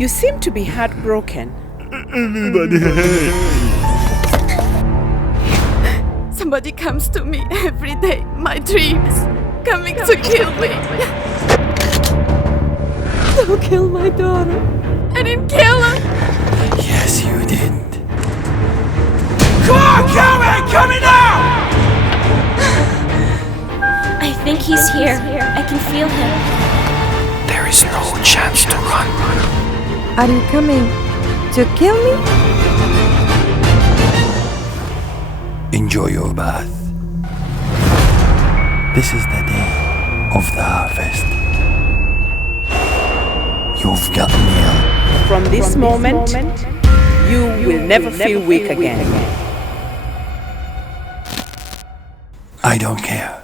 You seem to be heartbroken. Somebody comes to me every day, my dreams, coming to kill me. Don't kill my daughter. I didn't kill her. Yes, you did. Come on, kill me! Kill me now! I think he's here. I can feel him. There is no chance to run. Are you coming to kill me? Enjoy your bath. This is the day of the harvest. You've got me. From this moment, you will never feel weak again. I don't care.